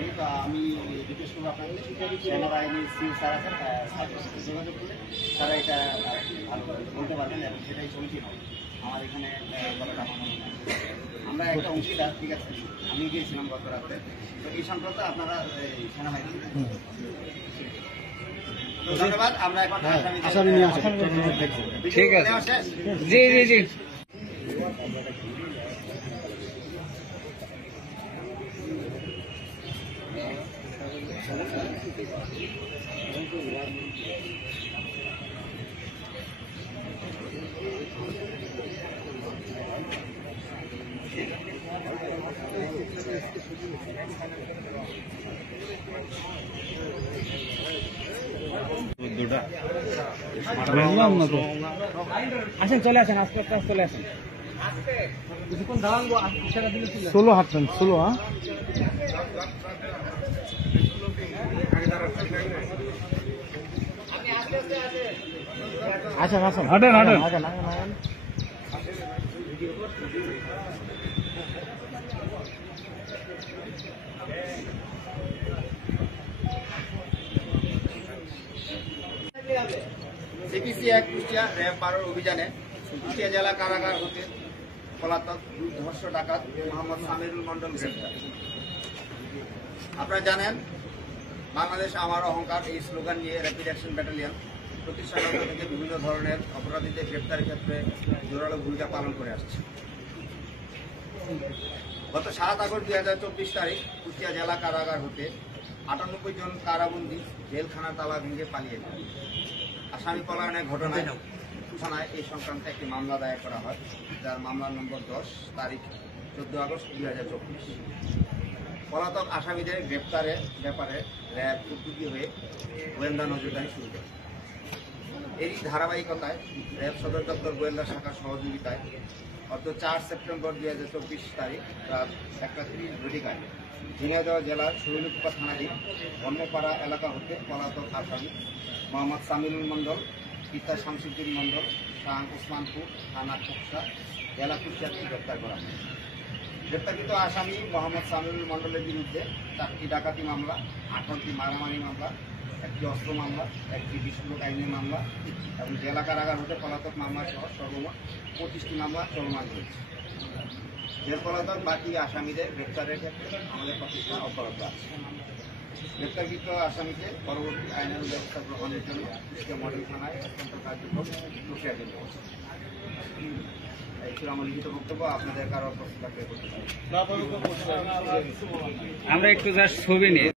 পাইনি। তো আমি রিকোয়েস্ট করবো আপনাদের সেনাবাহিনীর সিও স্যার আছেন, স্যারের সাথে যোগাযোগ করলে তারা এটা ভালো বলতে পারবেন এবং সেটাই সমীচীন হবে। আমার এখানে বলাটা আমার মনে হয় আমরা একটা অংশীদার, ঠিক আছে। আমি গিয়েছিলাম গত রাতে, তো এই সংক্রান্ত আপনারা সেনাবাহিনী ধন্যবাদ। আমরা এখন আসামি নিয়ে আসি, ঠিক আছে। জি জি জি। আসেন, চলে আসেন, আস্তে আস্তে চলে আসেন। ষোলো হাঁটছেন, ষোলো। হ্যাঁ, আসেন আসেন, হাঁটেন হাঁটেন হাঁটেন হাঁটেন। সিপিসি 1 কুষ্টিয়া র্যাব 12 অভিযানে কুষ্টিয়া জেলা কারাগার হতে পলাতক ধর্ষ ডাকাত মোহাম্মদ সামিরুল মন্ডল গ্রেপ্তার। আপনারা জানেন, বাংলাদেশ আমার অহংকার এই স্লোগান নিয়ে র্যাপিড অ্যাকশন ব্যাটালিয়ন প্রতিষ্ঠান থেকে বিভিন্ন ধরনের অপরাধীদের গ্রেপ্তারের ক্ষেত্রে জোরালো ভূমিকা পালন করে আসছে। গত 7 আগস্ট 2024 তারিখ কুষ্টিয়া জেলা কারাগার হতে 98 জন কারাবন্দী জেলখানার তালা ভেঙে পালিয়ে যায়। আসামি পলায়নের ঘটনায় থানায় এই সংক্রান্ত একটি মামলা দায়ের করা হয়, যার মামলা নম্বর 10 তারিখ 14 আগস্ট 2024। পলাতক আসামিদের গ্রেপ্তারের ব্যাপারে র্যাব উদ্যোগী হয়ে গোয়েন্দা নজরদারি শুরু করে। এই ধারাবাহিকতায় র্যাব সদর দপ্তর গোয়েন্দা শাখার সহযোগিতায় গত 4 সেপ্টেম্বর 2024 তারিখ রাত 1:30 ঘটিকায় ঝিনাইদহ জেলার শৈলকুপা থানাধীন বন্যপাড়া এলাকা হতে পলাতক আসামি মোহাম্মদ সামিরুল মন্ডল, পিতা শামসুদ্দিন মন্ডল, শাহ ওসমানপুর থানা খোকসা, জেলা কুষ্টিয়াকে গ্রেপ্তার করা হয়। গ্রেপ্তারকৃত আসামি মোহাম্মদ সামিরুল মন্ডলের বিরুদ্ধে 4টি ডাকাতি মামলা, 18টি মারামারি মামলা, 1টি অস্ত্র মামলা, 1টি বিস্ফোরক আইনি মামলা এবং জেলা কারাগার হতে পলাতক মামলা সহ সর্বমোট 25টি মামলা চলমান রয়েছে। জেল পলাতক বাকি আসামিদের গ্রেপ্তারের ক্ষেত্রে আমাদের প্রচেষ্টা অব্যাহত আছে। গ্রেপ্তারকৃত আসামিকে পরবর্তী আইনের ব্যবস্থা গ্রহণের জন্য কুষ্টিয়া মডেল থানায় হস্তান্তর কার্যক্রম প্রক্রিয়া কেন্দ্র এই ছিল আমার লিখিত বক্তব্য। আপনাদের কারো প্রশ্ন থাকলে করতে পারেন। আমরা একটু জাস্ট ছবি নিই।